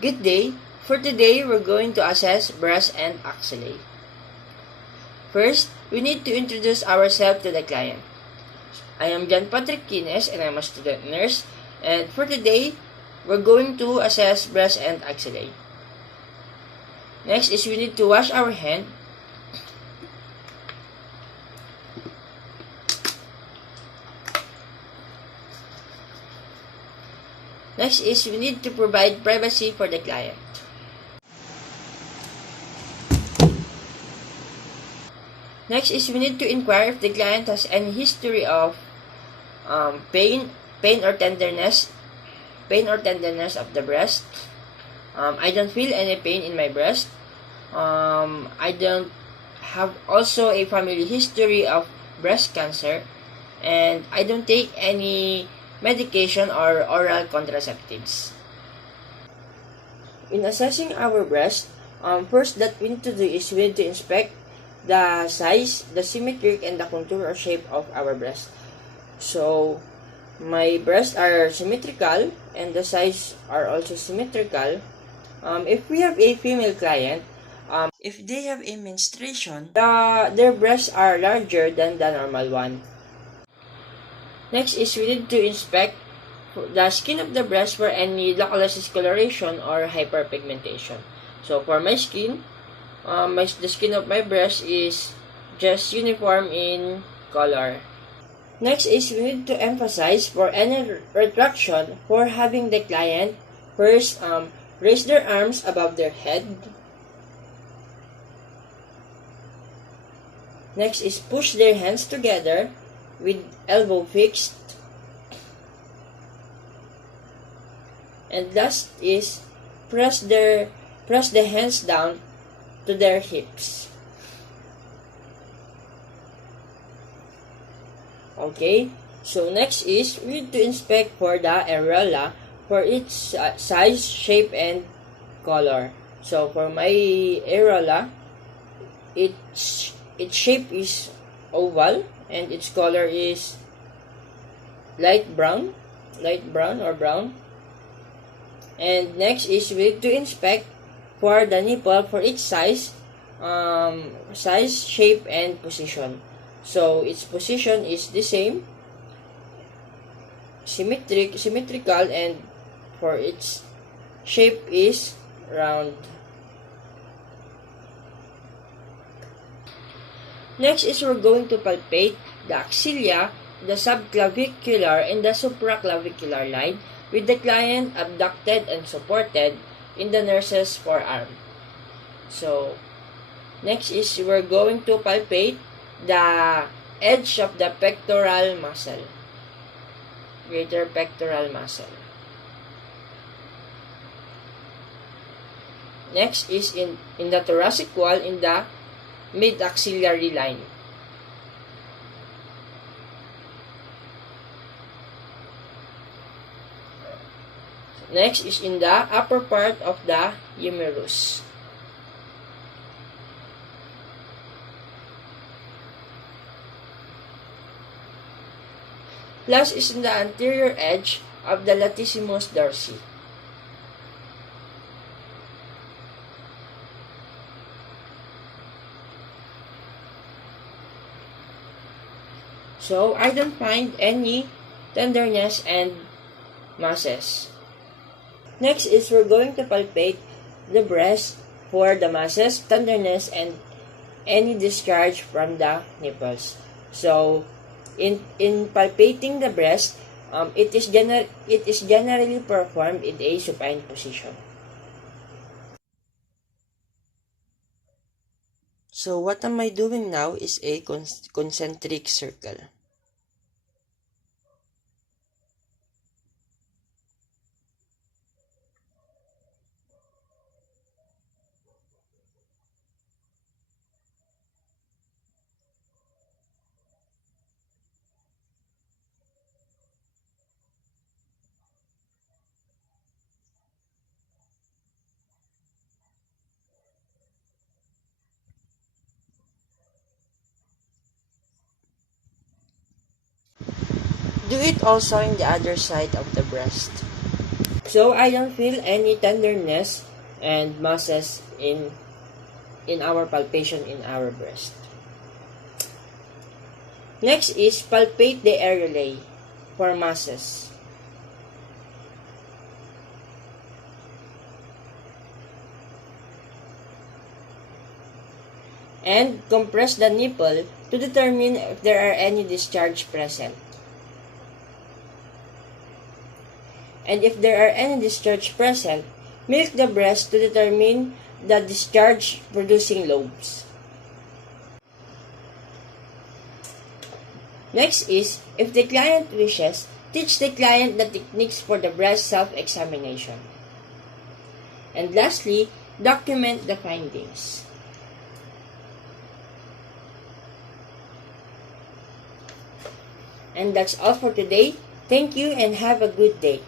Good day. For today, we're going to assess breast and axillae. First, we need to introduce ourselves to the client. I am John Patrick Kines and I'm a student nurse. And for today, we're going to assess breast and axillae. Next is we need to wash our hand. Next is we need to provide privacy for the client. Next is we need to inquire if the client has any history of pain or tenderness of the breast. I don't feel any pain in my breast. I don't have also a family history of breast cancer, and I don't take any medication or oral contraceptives. In assessing our breast, first that we need to do is we need to inspect the size, the symmetry, and the contour or shape of our breast. So, my breasts are symmetrical and the size are also symmetrical. If we have a female client, if they have a menstruation, their breasts are larger than the normal one. Next is we need to inspect the skin of the breast for any localized discoloration or hyperpigmentation. So for my skin, the skin of my breast is just uniform in color. Next is we need to emphasize for any retraction for having the client first raise their arms above their head. Next is push their hands together with elbow fixed. And last is press the hands down to their hips. Okay, so next is we need to inspect for the areola for its size, shape, and color. So for my areola, its shape is oval and its color is light brown or brown. And next is we need to inspect for the nipple for its size, shape, and position. So its position is the same, symmetrical, and for its shape is round. Next is we're going to palpate the axilla, the subclavicular, and the supraclavicular line with the client abducted and supported in the nurse's forearm. So, next is we're going to palpate the edge of the pectoral muscle, greater pectoral muscle. Next is in the thoracic wall in the mid-axillary line. Next is in the upper part of the humerus. Last is in the anterior edge of the latissimus dorsi. So, I don't find any tenderness and masses. Next is we're going to palpate the breast for the masses, tenderness, and any discharge from the nipples. So, in palpating the breast, it is generally performed in a supine position. So, what am I doing now is a concentric circle. Do it also in the other side of the breast. So I don't feel any tenderness and masses in our palpation in our breast. Next is palpate the areolae for masses. And compress the nipple to determine if there are any discharge present. And if there are any discharge present, milk the breast to determine the discharge producing lobes. Next is, if the client wishes, teach the client the techniques for the breast self-examination. And lastly, document the findings. And that's all for today. Thank you and have a good day.